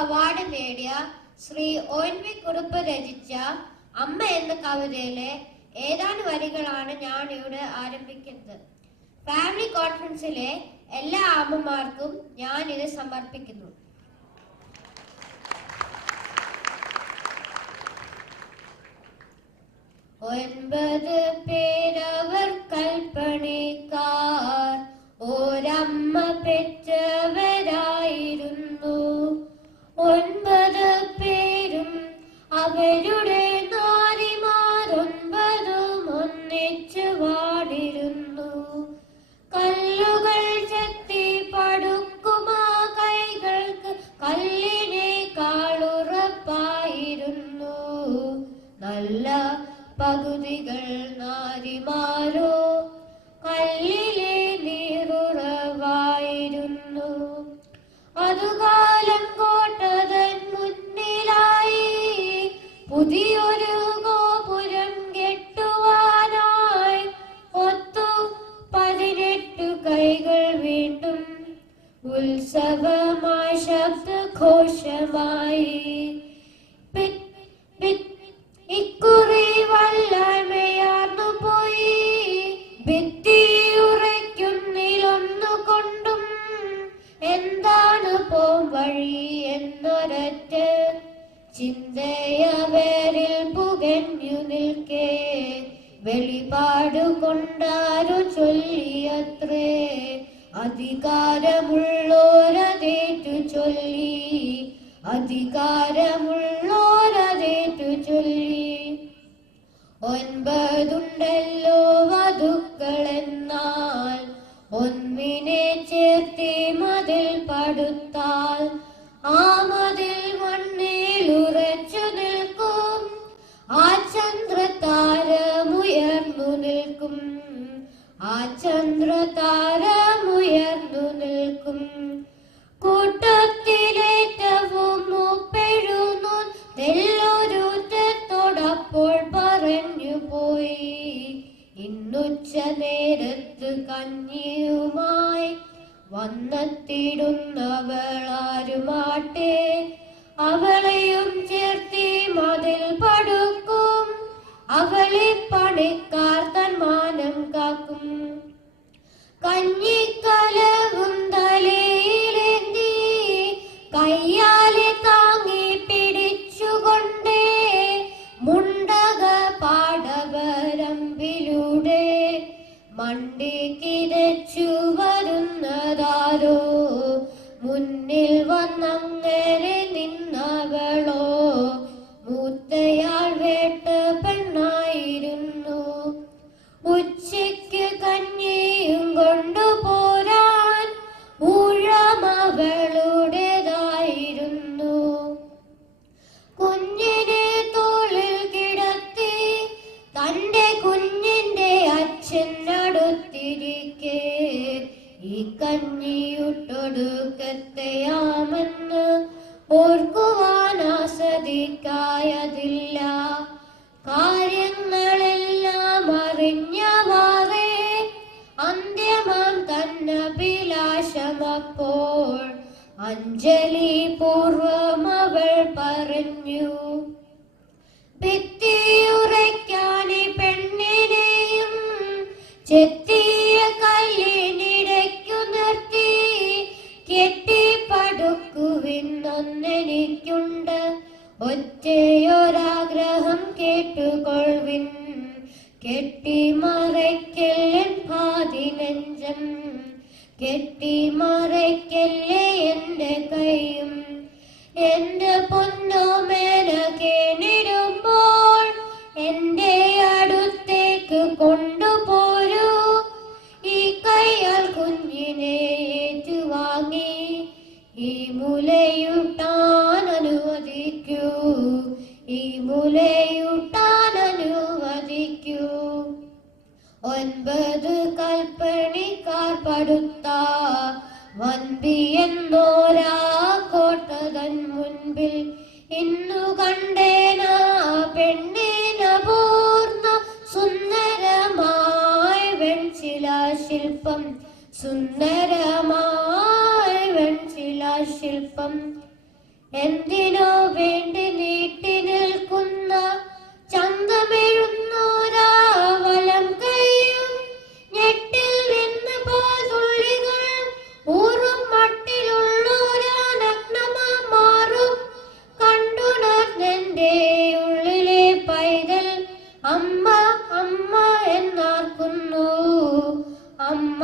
Award നേടിയ Shri ONV Kurup രചിച്ച അമ്മ എന്ന കവിതയിലെ ഏതാനും വരികളാണ് ഞാൻ ഇവിടെ ആരംഭിക്കുന്നത്. ഫാമിലി കോൺഫറൻസിലെ എല്ലാ അമ്മമാർക്കും ഞാൻ ഇത് സമർപ്പിക്കുന്നു. ഒൻപത് പേരവർ കൽപ്പണിക്കാർ ഒരമ്മ പെറ്റവരായിരുന്നു. 9 പേരും അവരുടെ നാരിമാർ 9 ഒന്നിച്ചു വാടിരുന്നു. കല്ലുകൾ ചെത്തി പടുക്കുമാ കൈകൾക്ക് കല്ലിനേക്കാളുറപ്പായിരുന്നു. നല്ല പകുതികൾ നാരിമാരോ കല്ലിലെ നീറുറവായിരുന്നു. അതുകാലം കോട്ടതൻ മുന്നിലായി പുതിയൊരു ഗോപുരം കെട്ടുവാനായി ഒത്തു 18 കൈകൾ വീണ്ടും ഉത്സവമായി ശബ്ദഘോഷമായി. ഇക്കുറി വല്ലായ്മയാർന്നു പോയി ഭിത്തിയുറയ്ക്കുന്നിലൊന്നു കൊണ്ടും എന്താണ് പോം വഴി എന്നൊരൊറ്റ ചിന്തയവരിൽ പുകഞ്ഞു നിൽക്കേ വെളിപാട് കൊണ്ടാരു ചൊല്ലിയത്രേ. അധികാരമുള്ളോരതേറ്റു ചൊല്ലി, അധികാരമുള്ളോരതേറ്റു ചൊല്ലി. 9 ഉണ്ടല്ലോ വധുക്കളെന്നാൽ ഒന്നിനെ ചേർത്തി മതിൽ പടുത്താൽ ആ മതിൽ മണ്ണിലുറച്ചു നിൽക്കും. ആ ചന്ദ്രതാരമുയർന്നു നിൽക്കും, ആ ചന്ദ്രതാരമുയർന്നു നിൽക്കും. കൂട്ടത്തിലേറ്റവും മൂപ്പെഴുന്നു തെല്ലൊരുത്തത്തോടപ്പോൾ പറഞ്ഞു പോയി. ഇന്നുച്ച നേരത്ത് കഞ്ഞിയുമായി വന്നെത്തിടുന്നവളാരുമാട്ടെ അവളെയും ചേർത്തി മതിൽ പടുക്കും. അവളെ പണിക്കാർ തൻ മാനം കാക്കും. കഞ്ഞിക്കലവും തലയിലേന്തി കയ്യാലെ താങ്ങി പിടിച്ചുകൊണ്ടേ മുണ്ടക പാടവരമ്പിലൂടെ മണ്ടി കിതച്ചു വരുന്നതാരോ. മുന്നിൽ വന്നങ്ങനെ നിന്നവളോ മൂത്തയാൾ വേട്ട പെണ്ണായിരുന്നു. ഉച്ചയ്ക്ക് കഞ്ഞിയും കൊണ്ടുപോരാൻ ഊഴമവളുടേതായിരുന്നു. കുഞ്ഞിനെ തോളിൽ കിടത്തി തന്റെ കുഞ്ഞിന്റെ അച്ഛൻ അടുത്തിരിക്കെ ഈ കഞ്ഞിയുട്ടൊടുക്കത്തെയാമെന്ന് ഓർക്കുവാൻ ആസ്വദിക്കായതില്ല. കാര്യങ്ങളെല്ലാം അറിഞ്ഞവാറേ അന്ത്യമാം തന്നഭിലാഷമപ്പോൾ അഞ്ജലി പൂർവം അവൾ പറഞ്ഞു. ഭിത്തിയുറയ്ക്കാനി പെണ്ണിനെയും ചെത്തിയ കല്ലിനിടയ്ക്കു നിർത്തി കെട്ടിപ്പടുക്കുവിന്നൊന്നെനിക്കുണ്ട് ഒറ്റയൊരാഗ്രഹം കേട്ടുകൊള്ളുവിൻ. കെട്ടിമറയ്ക്കല്ലേ പാതിനെഞ്ചം, കെട്ടിമറയ്ക്കല്ലേ എന്റെ കൈയും. എന്റെ പൊന്നോമേന കേണിടുമ്പോൾ എന്റെ അടുത്തേക്ക് കൊണ്ടുപോരൂ. ഈ കൈയാൽ കുഞ്ഞിനെ ഏറ്റുവാങ്ങി ഈ മുലയൂട്ടാൻ അനുവദിക്കൂ, ഈ മുലയൂട്ടാൻ അനുവദിക്കൂ. 9 കൽപ്പണിക്കാർ പടുത്ത വൻപിയെന്നോരാ കോട്ടതൻ മുൻപിൽ ഇന്നു കണ്ടേന പെണ്ണിന പൂർണ്ണ സുന്ദരമായ വെൺശിലാശില്പം, സുന്ദരമായ വെൺശിലാശില്പം. എന്തിനോ വേണ്ടി നീട്ടി നിൽക്കുന്ന ചന്തമെഴുന്നോരാ വലം കൈയും ഞെട്ടിൽ നിന്ന് പോതുള്ളികൾ ഊറും മട്ടിലുള്ളോരാ നഗ്നമാ മാറും കണ്ടുണർന്നെന്റെ ഉള്ളിലെ പൈതൽ അമ്മ അമ്മ എന്നാർക്കുന്നു. അമ്മ